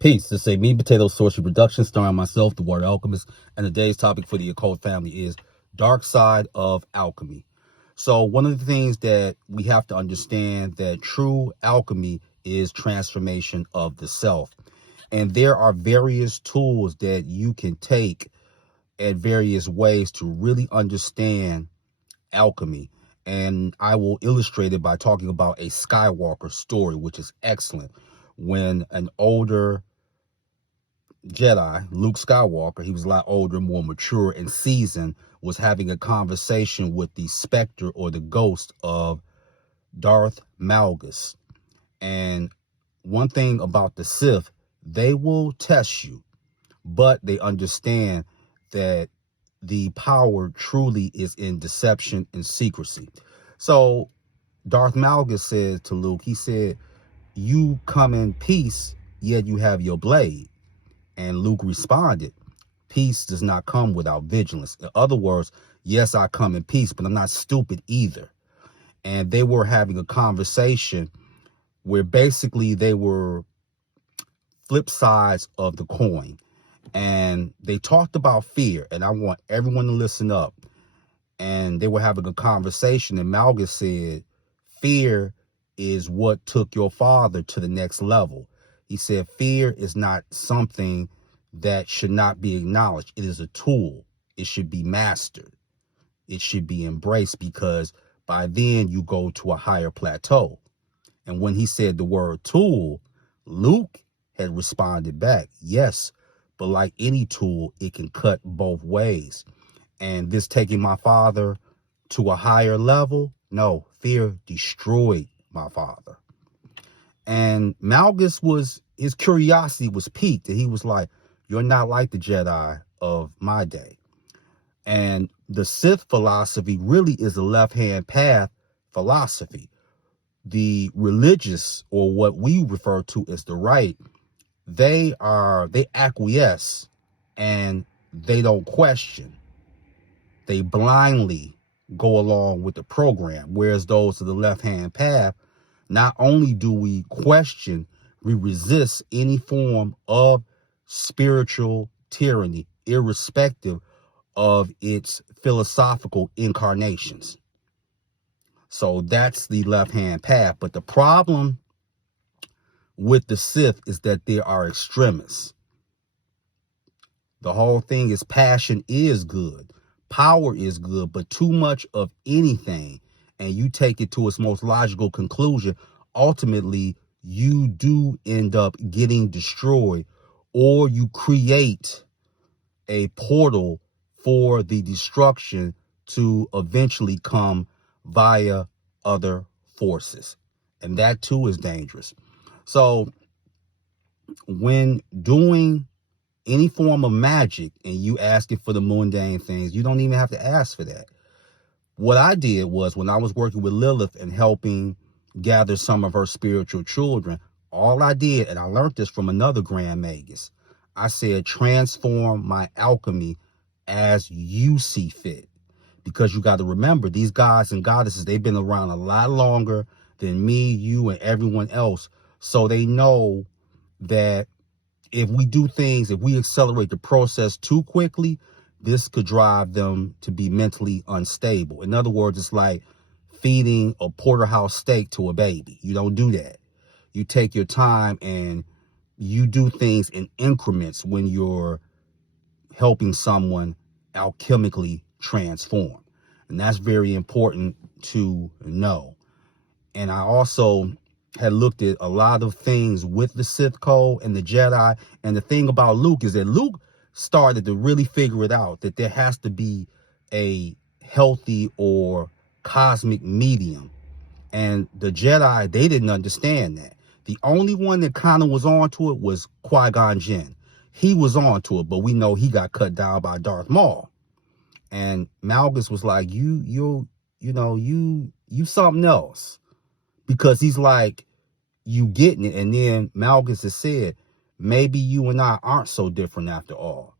Peace. This is a Meat Potato Sorcery production starring myself, the Warrior Alchemist, and today's topic for the occult family is Darkside of Alchemy. So one of the things that we have to understand that true alchemy is transformation of the self. And there are various tools that you can take at various ways to really understand alchemy. And I will illustrate it by talking about a Skywalker story, which is excellent. When an older Jedi, Luke Skywalker, he was a lot older, more mature and seasoned, was having a conversation with the specter or the ghost of Darth Malgus. And one thing about the Sith, they will test you, but they understand that the power truly is in deception and secrecy. So Darth Malgus said to Luke, he said, "You come in peace, yet you have your blade." And Luke responded, "Peace does not come without vigilance." In other words, yes, I come in peace, but I'm not stupid either. And they were having a conversation where basically they were flip sides of the coin. And they talked about fear. And I want everyone to listen up. And they were having a conversation. And Malgus said, fear is what took your father to the next level. He said, fear is not something that should not be acknowledged. It is a tool. It should be mastered. It should be embraced, because by then you go to a higher plateau. And when he said the word tool, Luke had responded back, yes, but like any tool, it can cut both ways. And this taking my father to a higher level, no, fear destroyed my father. And Malgus his curiosity was piqued, and he was like, you're not like the Jedi of my day. And the Sith philosophy really is a left-hand path philosophy. The religious, or what we refer to as the right, they acquiesce and they don't question. They blindly go along with the program. Whereas those of the left-hand path, not only do we question, we resist any form of spiritual tyranny, irrespective of its philosophical incarnations. So that's the left-hand path. But the problem with the Sith is that they are extremists. The whole thing is passion is good. Power is good, but too much of anything, and you take it to its most logical conclusion, ultimately you do end up getting destroyed, or you create a portal for the destruction to eventually come via other forces. And that too is dangerous. So when doing any form of magic and you asking for the mundane things, you don't even have to ask for that. What I did was, when I was working with Lilith and helping gather some of her spiritual children, all I did, and I learned this from another Grand Magus, I said, transform my alchemy as you see fit. Because you got to remember, these gods and goddesses, they've been around a lot longer than me, you, and everyone else. So they know that if we do things, if we accelerate the process too quickly, this could drive them to be mentally unstable. In other words, it's like feeding a porterhouse steak to a baby. You don't do that. You take your time and you do things in increments when you're helping someone alchemically transform. And that's very important to know. And I also had looked at a lot of things with the Sith code and the Jedi. And the thing about Luke is that Luke started to really figure it out, that there has to be a healthy or cosmic medium. And the Jedi, they didn't understand that. The only one that kind of was onto it was Qui-Gon Jinn. He was onto it, but we know he got cut down by Darth Maul. And Malgus was like, you something else. Because he's like, you getting it. And then Malgus has said, maybe you and I aren't so different after all.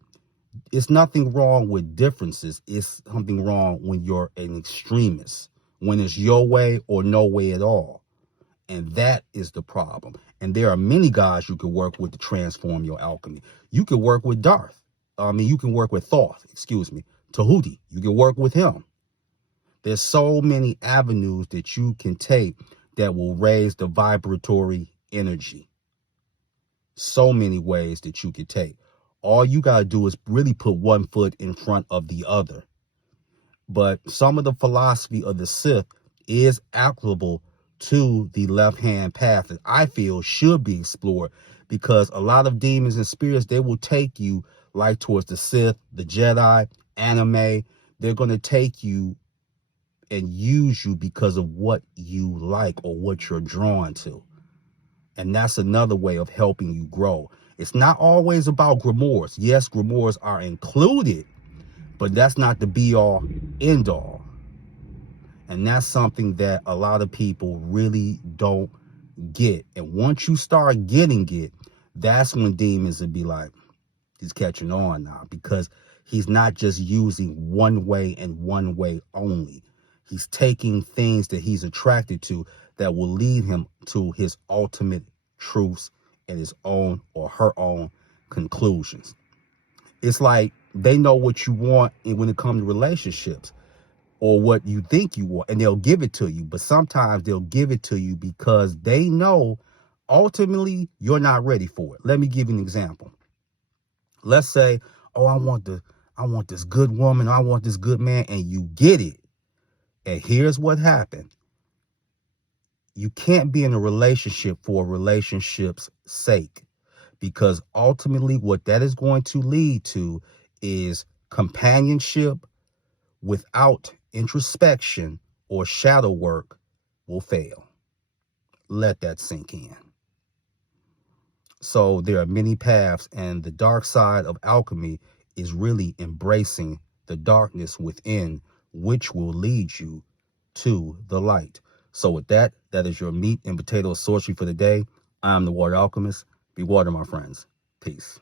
It's nothing wrong with differences. It's something wrong when you're an extremist, when it's your way or no way at all. And that is the problem. And there are many gods you can work with to transform your alchemy. You can work with you can work with Thoth, Tahuti. You can work with him. There's so many avenues that you can take that will raise the vibratory energy. So many ways that you could take. All you got to do is really put one foot in front of the other. But some of the philosophy of the Sith is applicable to the left-hand path that I feel should be explored, because a lot of demons and spirits, they will take you like towards the Sith, the Jedi, anime. They're going to take you and use you because of what you like or what you're drawn to. And that's another way of helping you grow. It's not always about grimoires. Yes, grimoires are included, but that's not the be-all, end-all. And that's something that a lot of people really don't get. And once you start getting it, that's when demons will be like, he's catching on now, because he's not just using one way and one way only. He's taking things that he's attracted to that will lead him to his ultimate truths and his own or her own conclusions. It's like they know what you want when it comes to relationships, or what you think you want, and they'll give it to you. But sometimes they'll give it to you because they know ultimately you're not ready for it. Let me give you an example. Let's say, oh, I want this good woman, I want this good man, and you get it. And here's what happened. You can't be in a relationship for a relationship's sake, because ultimately what that is going to lead to is companionship without introspection or shadow work will fail. Let that sink in. So there are many paths, and the dark side of alchemy is really embracing the darkness within, which will lead you to the light. So with that, that is your meat and potato sorcery for the day. I am the Water Alchemist. Be water, my friends. Peace.